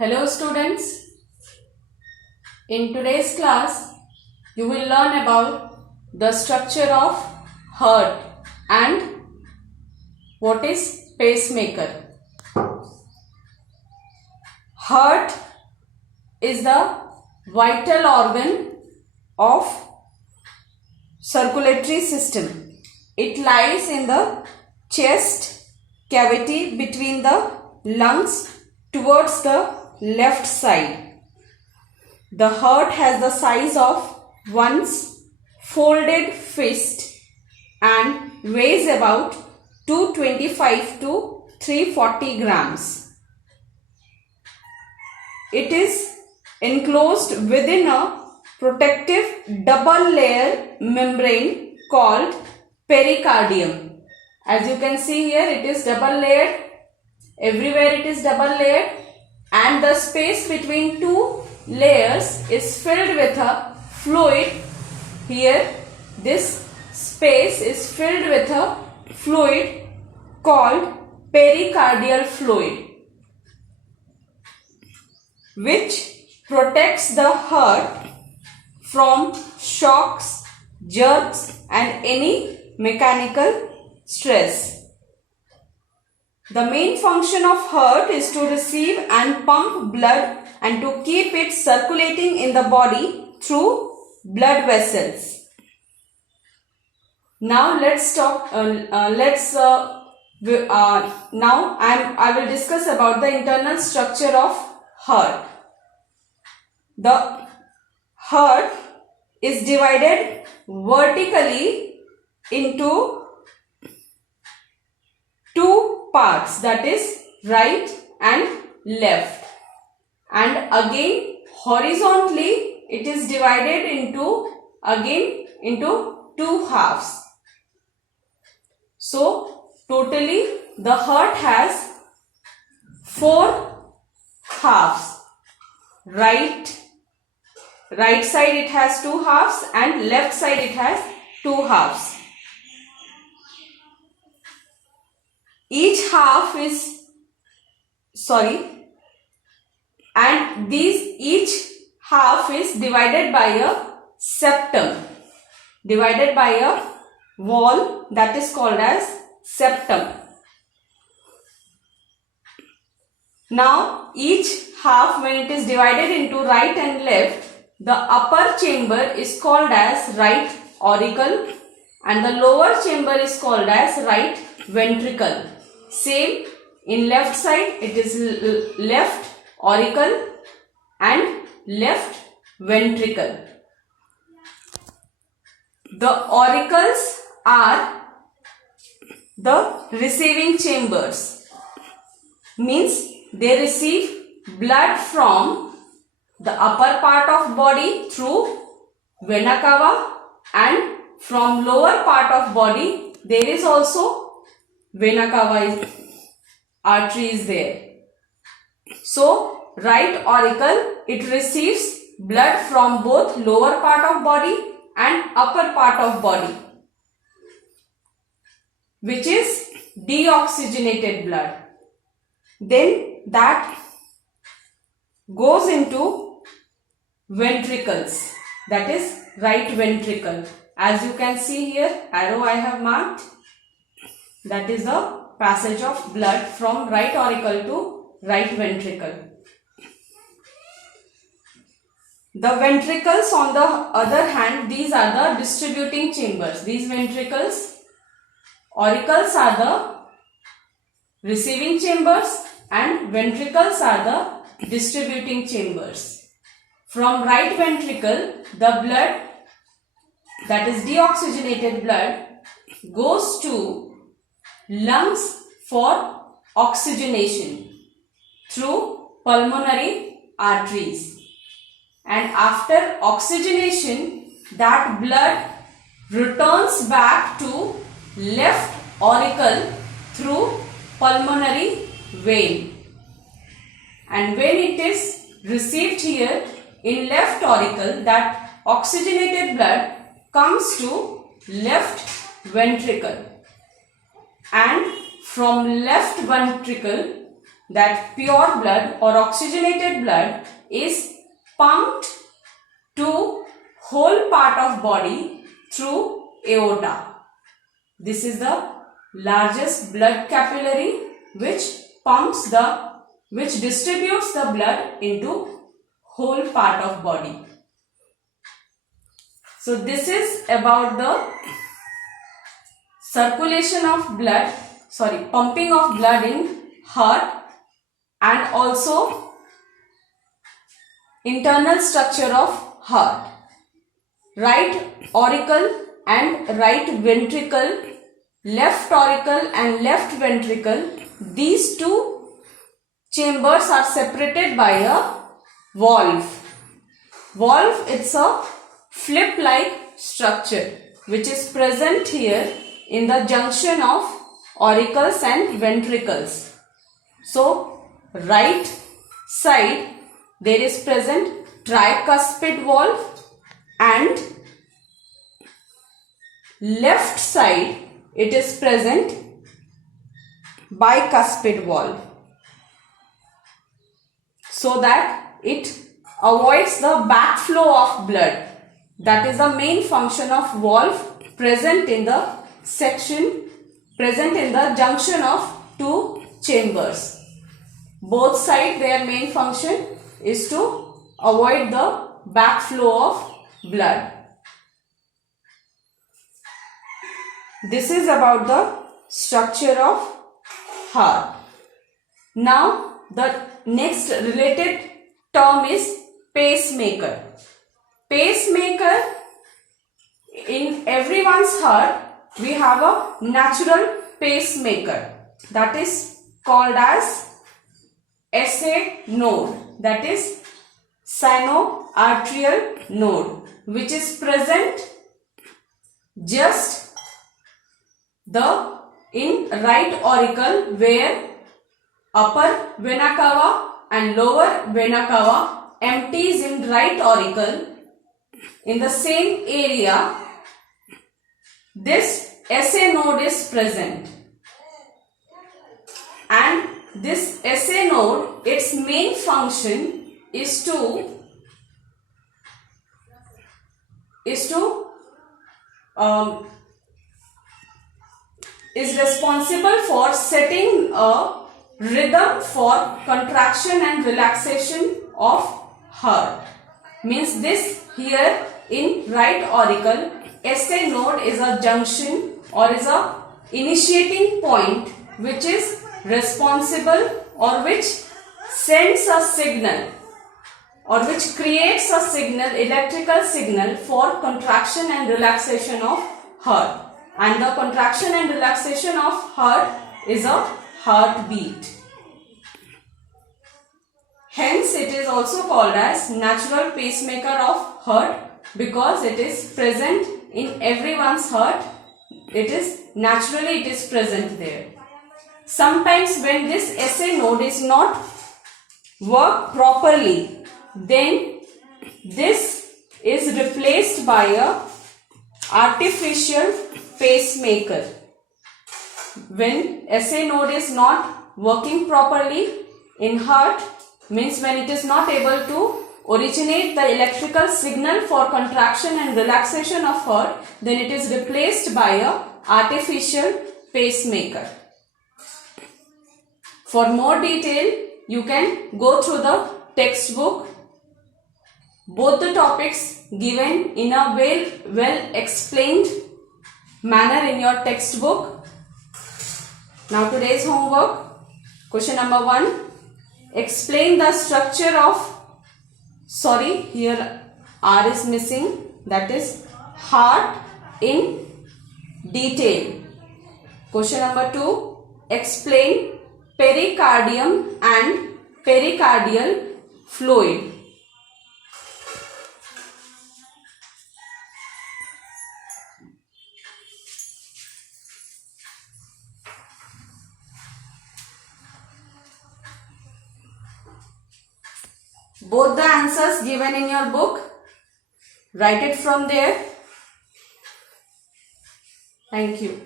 Hello students, in today's class you will learn about the structure of heart and what is pacemaker. Heart is the vital organ of circulatory system. It lies in the chest cavity between the lungs towards the left side. The heart has the size of one's folded fist and weighs about 225 to 340 grams. It is enclosed within a protective double layer membrane called pericardium. As you can see here, it is double layered. Everywhere it is double layered, and the space between two layers is filled with a fluid. Here this space is filled with a fluid called pericardial fluid, which protects the heart from shocks, jerks and any mechanical stress. The main function of heart is to receive and pump blood and to keep it circulating in the body through blood vessels. Now let's talk. I will discuss about the internal structure of heart. The heart is divided vertically into two parts, that is right and left, and again horizontally it is divided into two halves. So totally the heart has four halves. Right side it has two halves and left side it has two halves. Each half is each half is divided by a septum, divided by a wall that is called as septum. Now each half, when it is divided into right and left, the upper chamber is called as right auricle and the lower chamber is called as right ventricle. Same in left side, it is left auricle and left ventricle. The auricles are the receiving chambers, means they receive blood from the upper part of body through vena cava, and from lower part of body there is also vena cava artery is there. So right auricle, it receives blood from both lower part of body and upper part of body, which is deoxygenated blood. Then that goes into ventricles, that is right ventricle. As you can see here, arrow I have marked, that is the passage of blood from right auricle to right ventricle. The ventricles, on the other hand, these are the distributing chambers. These ventricles, auricles are the receiving chambers and ventricles are the distributing chambers. From right ventricle, the blood, that is deoxygenated blood, goes to lungs for oxygenation through pulmonary arteries, and after oxygenation that blood returns back to left auricle through pulmonary vein, and when it is received here in left auricle, that oxygenated blood comes to left ventricle, and from left ventricle that pure blood or oxygenated blood is pumped to whole part of body through aorta. This is the largest blood capillary which distributes the blood into whole part of body. So this is about the pumping of blood in heart and also internal structure of heart. Right auricle and right ventricle, left auricle and left ventricle, these two chambers are separated by a valve. Valve, it's a flip-like structure which is present here in the junction of auricles and ventricles. So, right side there is present tricuspid valve and left side it is present bicuspid valve, so that it avoids the backflow of blood. That is the main function of valve present in the junction of two chambers. Both sides, their main function is to avoid the backflow of blood. This is about the structure of heart. Now, the next related term is pacemaker. Pacemaker, in everyone's heart, we have a natural pacemaker that is called as SA node, that is sinoatrial node, which is present just in right auricle, where upper vena cava and lower vena cava empties in right auricle. In the same area, this SA node is present, and this SA node, its main function is responsible for setting a rhythm for contraction and relaxation of heart. Means this here in right auricle, SA node is a junction or is a initiating point which is responsible or which sends a signal or which creates a signal, electrical signal for contraction and relaxation of heart. And the contraction and relaxation of heart is a heartbeat. Hence, it is also called as natural pacemaker of heart, because it is present in everyone's heart. It is present there. Sometimes when this SA node is not work properly, then this is replaced by a artificial pacemaker. When SA node is not working properly in heart, means when it is not able to originate the electrical signal for contraction and relaxation of heart, then it is replaced by a artificial pacemaker. For more detail, you can go through the textbook. Both the topics given in a well explained manner in your textbook. Now today's homework, question number 1. Explain the structure of, here R is missing, that is heart in detail. Question number 2. Explain pericardium and pericardial fluid. Both the answers given in your book, write it from there. Thank you.